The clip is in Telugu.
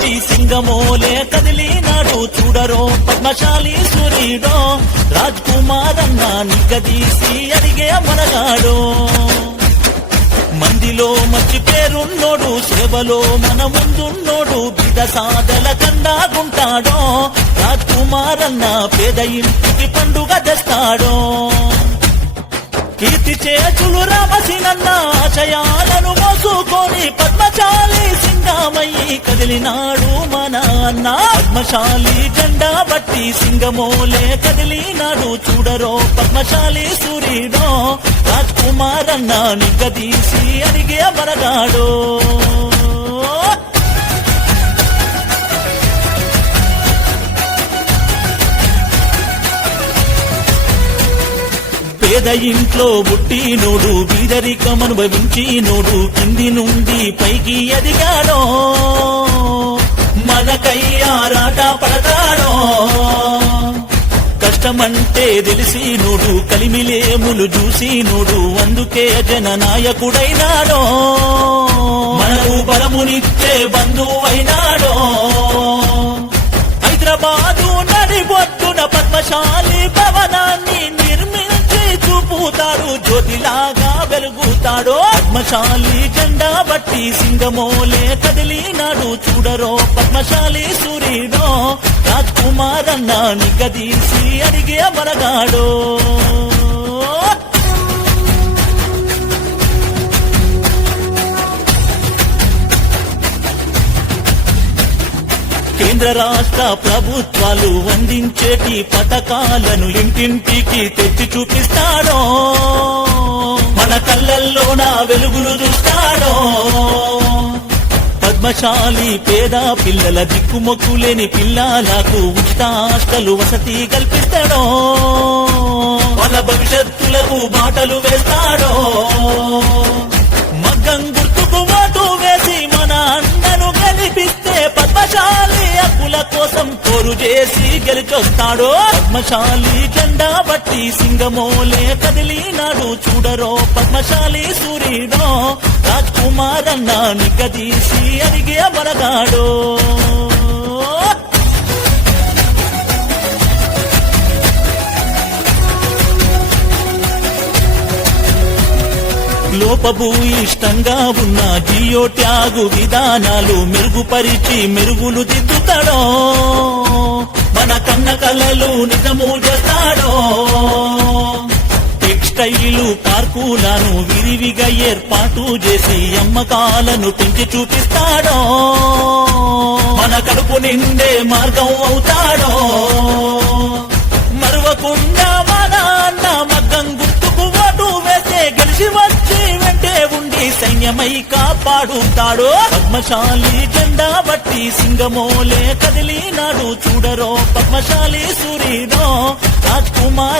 బట్టి సింగమోలే కదిలినాడు చూడరో పద్మశాలి సూర్యుడో రాజ్ కుమార్ అన్న నిగ్గదీసి అడిగే మనగాడు. మందిలో మంచి పేరున్నోడు సేవలో మన ముందున్నోడు బిద సాదల కండాగుంటాడో రాజ్ కుమార్ అన్న పేద ఇంటికి పండుగ తెస్తాడో. కీర్తి చేతులు రామసినన్నా కదిలినాడు మన అన్న. పద్మశాలి జెండా బట్టి సింగమోలే కదిలినాడు చూడరో పద్మశాలి సూర్యుడో. రాజ్ కుమార్ అన్న నిగదీసి అడిగే మరగాడు పేద ఇంట్లో పుట్టినోడు బీదరికం అనుభవించినోడు కింది నుండి పైకి ఎదిగాడో మనకై ఆరాట పడతాడో. కష్టమంటే తెలిసి నోడు కలిమిలేములు చూసి నోడు అందుకే జననాయకుడైనాడో. మనకు బలమునిచ్చే బంధువు జ్యోతిలాగా వెలుగుతాడో పద్మశాలి జెండా బట్టి సింగమోలే కదిలినాడు చూడరో పద్మశాలి సూర్యుడో. రాజ్ కుమార్ అన్న నిగదీసి అడిగే మరగాడో కేంద్ర రాష్ట్ర ప్రభుత్వాలు అందించేటి పథకాలను ఇంటింటికి తెచ్చి చూపిస్తాడో. వెలుగులు చూస్తాడో పద్మశాలి పేద పిల్లల దిక్కుమొక్కు లేని పిల్లలకు ఉచిత వసతి కల్పిస్తాడో? గెలిచొస్తాడో పద్మశాలి జెండా బట్టి సింగమోలే కదిలినాడు చూడరో పద్మశాలి సూర్యుడో రాజ్ కుమార్ అన్న నిగ్గదీసి అడిగే మనగాడు లోపభూయిష్టంగా ఉన్న జియో ట్యాగు విధానాలు మెరుగుపరిచి మెరుగులు దిద్దుతాడో. మన కన్న కలలు నిజము చేస్తాడో. టెక్స్టైలు పార్కులను విరివిగా ఏర్పాటు చేసి అమ్మకాలను పెంచి చూపిస్తాడో. మన కడుపు నిండే మార్గం అవుతాడో. మరువకుండా మన అన్న మగ్గం గుర్తుకు ఓటు వేస్తే గెలిచి వచ్చి వెంటే ఉండి సైన్యమై కాపాడుతాడో. పద్మశాలి జెండా కదిలి సింగమోలే కదిలినాడు చూడరో పద్మశాలి సూర్యుడో రాజ్ కుమార్